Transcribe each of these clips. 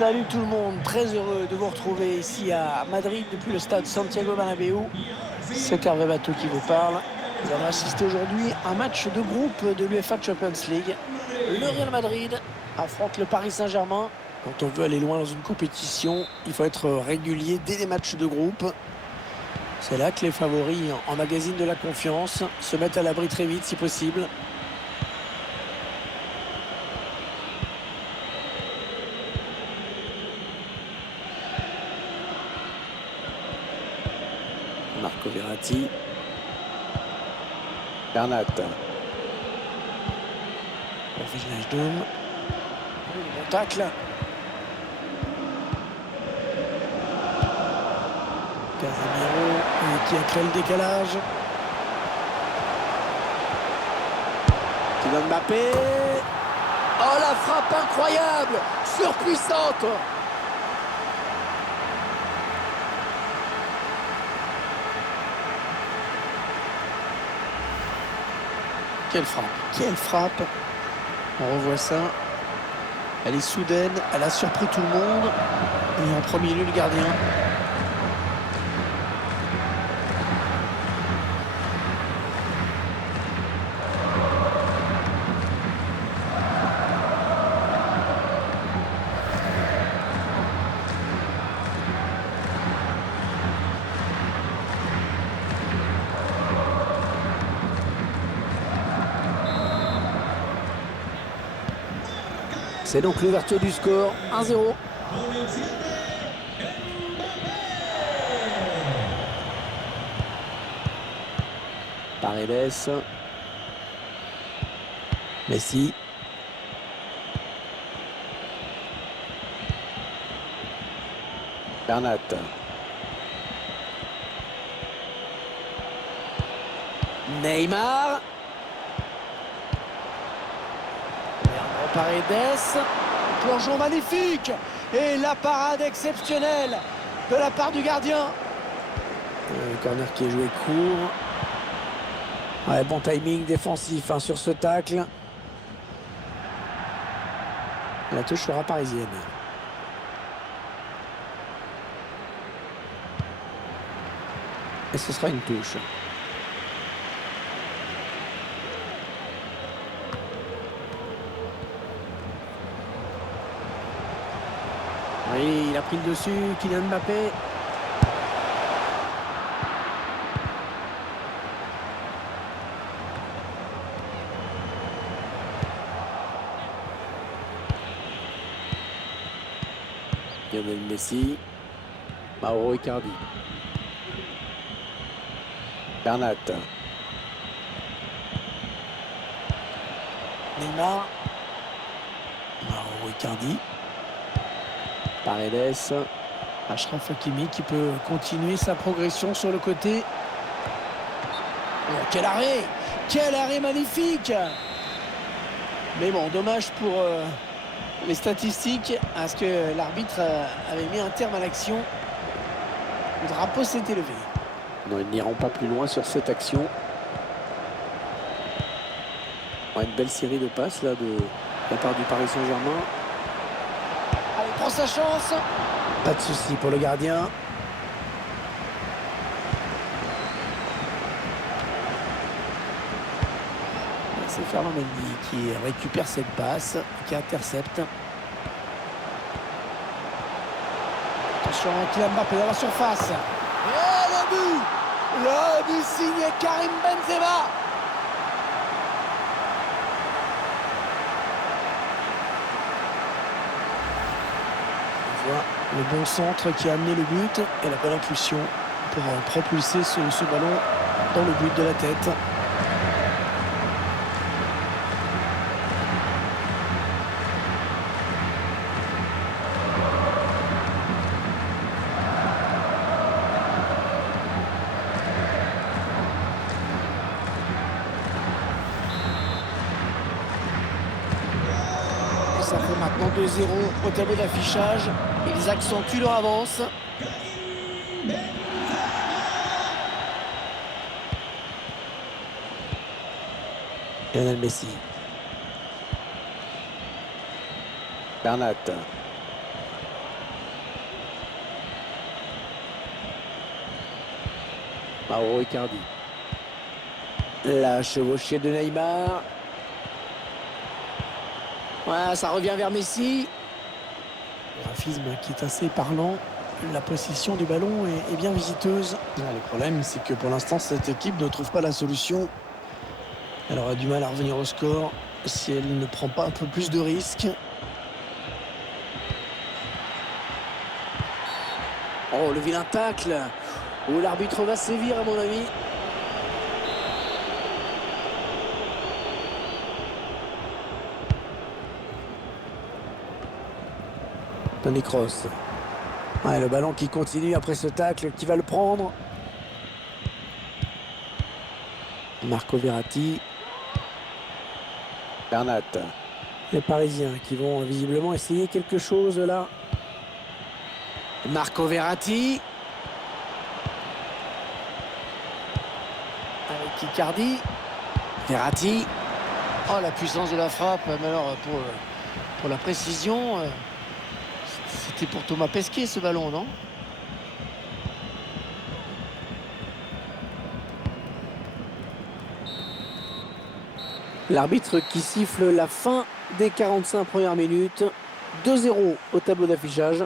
Salut tout le monde, très heureux de vous retrouver ici à Madrid depuis le stade Santiago Bernabéu. C'est Hervé Bateau qui vous parle. Nous allons assister aujourd'hui à un match de groupe de l'UEFA Champions League. Le Real Madrid affronte le Paris Saint-Germain. Quand on veut aller loin dans une compétition, il faut être régulier dès les matchs de groupe. C'est là que les favoris emmagasinent de la confiance, se mettent à l'abri très vite si possible. Marco Verratti. Bernat. Wijnaldum. Bon tacle. Casemiro qui a créé le décalage. Kylian Mbappé. Oh, la frappe incroyable, surpuissante. Quelle frappe, quelle frappe. On revoit ça. Elle est soudaine, elle a surpris tout le monde. Et en premier lieu, le gardien. C'est donc l'ouverture du score, 1-0. Paredes. Messi. Bernat. Neymar. Paredes, plongeon magnifique et la parade exceptionnelle de la part du gardien. Le corner qui est joué court. Ouais, bon timing défensif sur ce tacle. La touche sera parisienne. Et ce sera une touche. Oui, il a pris le dessus, Kylian Mbappé. Lionel Messi. Mauro Icardi. Bernat. Neymar. Mauro Icardi. Paredes. Achraf Hakimi qui peut continuer sa progression sur le côté. Oh, quel arrêt! Quel arrêt magnifique! Mais bon, dommage pour les statistiques, parce que l'arbitre avait mis un terme à l'action. Le drapeau s'est élevé. Non, ils n'iront pas plus loin sur cette action. Ouais, une belle série de passes là de la part du Paris Saint-Germain. Allez, prend sa chance. Pas de souci pour le gardien. C'est Ferland Mendy qui récupère cette passe, qui intercepte. Attention, Kylian Mbappé dans la surface. Et le but! Le but signé Karim Benzema. On voit le bon centre qui a amené le but et la bonne impulsion pour propulser ce ballon dans le but de la tête. Ça fait maintenant 2-0 au tableau d'affichage. Ils accentuent leur avance. Lionel Messi. Bernat. Mauro Icardi. La chevauchée de Neymar. Ouais, ça revient vers Messi. Graphisme qui est assez parlant. La possession du ballon est bien visiteuse. Le problème, c'est que pour l'instant, cette équipe ne trouve pas la solution. Elle aura du mal à revenir au score si elle ne prend pas un peu plus de risques. Oh, le vilain tacle. Oh, l'arbitre va sévir, à mon avis. Toni Kroos. Ouais, le ballon qui continue après ce tacle, qui va le prendre. Marco Verratti. Bernat. Les Parisiens qui vont visiblement essayer quelque chose là. Marco Verratti. Avec Icardi. Verratti. Oh, la puissance de la frappe. Mais alors, pour la précision, c'était pour Thomas Pesquet ce ballon, non? L'arbitre qui siffle la fin des 45 premières minutes. 2-0 au tableau d'affichage.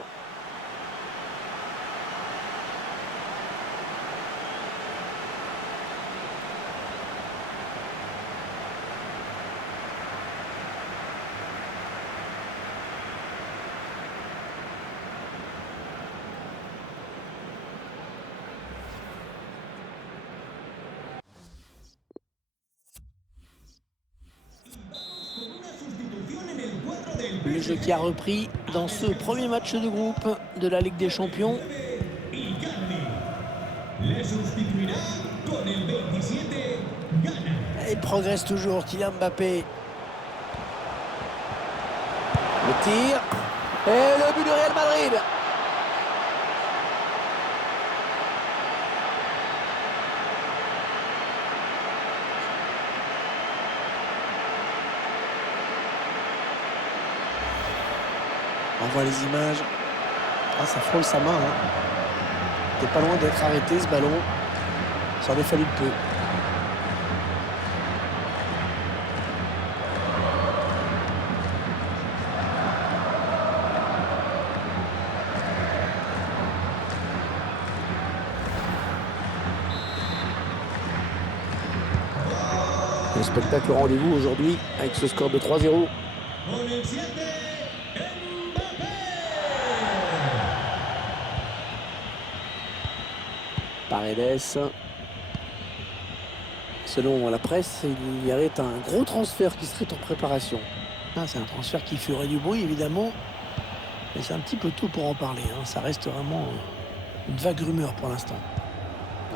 Le jeu qui a repris dans ce premier match de groupe de la Ligue des Champions. Il progresse toujours, Kylian Mbappé. Le tir. Et le but du Real Madrid. On voit les images. Ah, ça frôle sa main. T'es pas loin d'être arrêté ce ballon. Ça aurait fallu peu. Le spectacle au rendez-vous aujourd'hui avec ce score de 3-0. Paredes. Selon la presse, il y aurait un gros transfert qui serait en préparation. C'est un transfert qui ferait du bruit, évidemment. Mais c'est un petit peu tôt pour en parler. Ça reste vraiment une vague rumeur pour l'instant.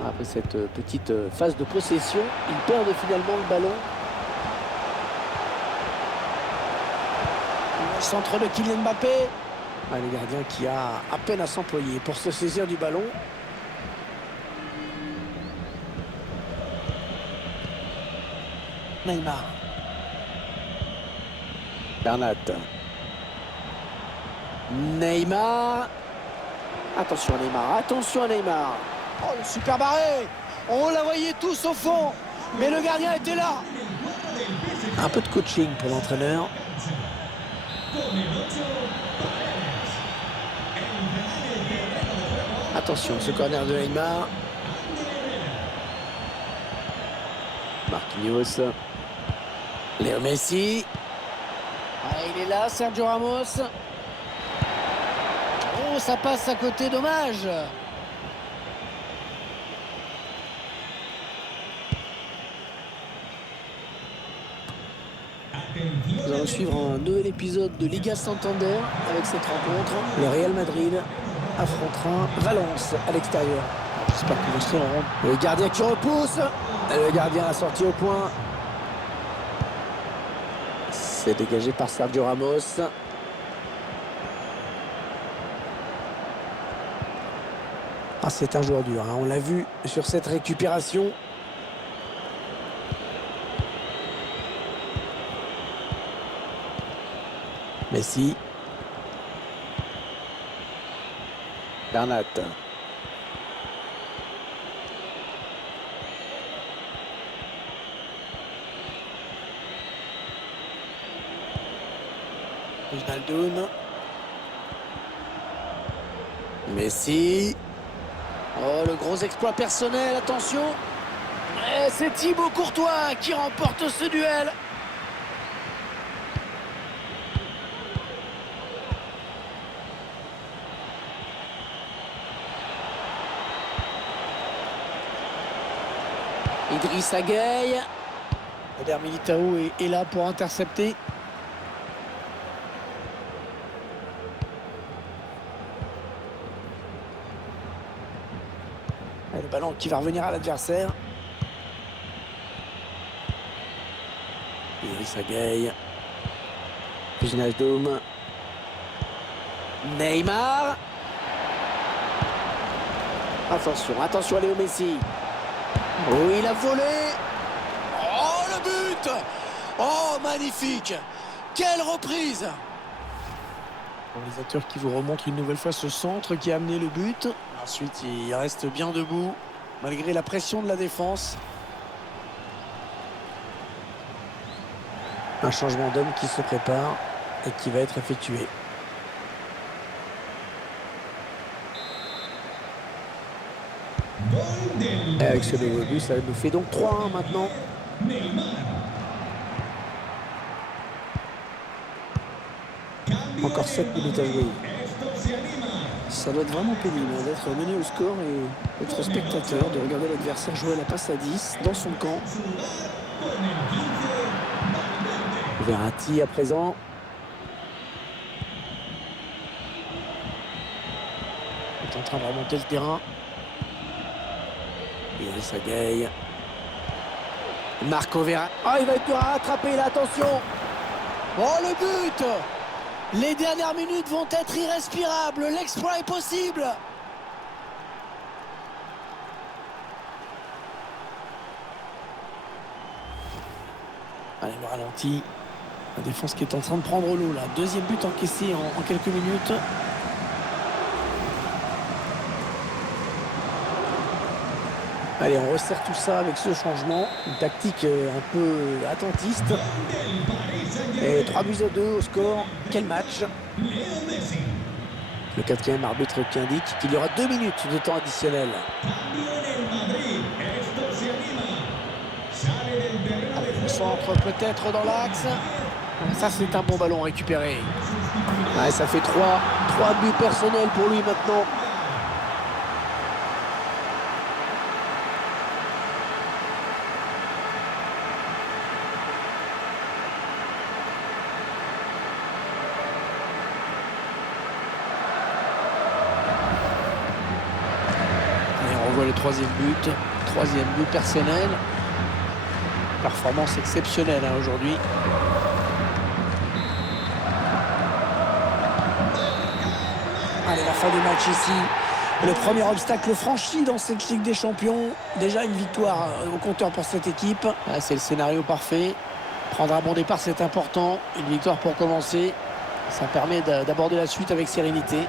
Après cette petite phase de possession, ils perdent finalement le ballon. Le centre de Kylian Mbappé. Le gardien qui a à peine à s'employer pour se saisir du ballon. Neymar. Bernat. Neymar. Attention à Neymar, attention à Neymar. Oh, le super barré. On la voyait tous au fond, mais le gardien était là. Un peu de coaching pour l'entraîneur. Attention, ce corner de Neymar. Marquinhos. Léo Messi. Il est là, Sergio Ramos. Oh, ça passe à côté, dommage. Nous allons suivre un nouvel épisode de Liga Santander avec cette rencontre. Le Real Madrid affrontera Valence à l'extérieur. J'espère que vous serez en rond. Le gardien qui repousse. Le gardien a sorti au point. C'est dégagé par Sergio Ramos. C'est un joueur dur. On l'a vu sur cette récupération. Messi. Bernat. Wijnaldum. Messi. Oh, le gros exploit personnel, attention. Et c'est Thibaut Courtois qui remporte ce duel. Idrissa Gueye. Eder Militao est là pour intercepter. Et le ballon qui va revenir à l'adversaire. Idrissa Gueye. Wijnaldum. Neymar. Attention à Léo Messi. Oh, il a volé. Oh, le but. Oh, magnifique. Quelle reprise. Réalisateur qui vous remontre une nouvelle fois ce centre qui a amené le but. Ensuite, il reste bien debout, malgré la pression de la défense. Un changement d'homme qui se prépare et qui va être effectué. Et avec ce nouveau but, ça nous fait donc 3-1 maintenant. Encore 7 minutes à jouer. Ça doit être vraiment pénible d'être mené au score et d'être spectateur, de regarder l'adversaire jouer à la passe à 10 dans son camp. Verratti à présent. Il est en train de remonter le terrain. Idrissa Gueye. Marco Verratti. Ah, il va être dur à rattraper là, attention. Oh, le but. Les dernières minutes vont être irrespirables. L'exploit est possible. Allez, le ralenti. La défense qui est en train de prendre l'eau là. Deuxième but encaissé en quelques minutes. Allez, on resserre tout ça avec ce changement. Une tactique un peu attentiste. Et 3-2 au score. Quel match. Le quatrième arbitre qui indique qu'il y aura 2 minutes de temps additionnel. Allez, le centre peut-être dans l'axe. Ça, c'est un bon ballon récupéré. Ouais, ça fait 3 buts personnels pour lui maintenant. Le troisième but personnel. Performance exceptionnelle aujourd'hui. Allez, la fin du match ici. Le premier obstacle franchi dans cette Ligue des Champions. Déjà une victoire au compteur pour cette équipe. C'est le scénario parfait. Prendre un bon départ, c'est important. Une victoire pour commencer. Ça permet d'aborder la suite avec sérénité.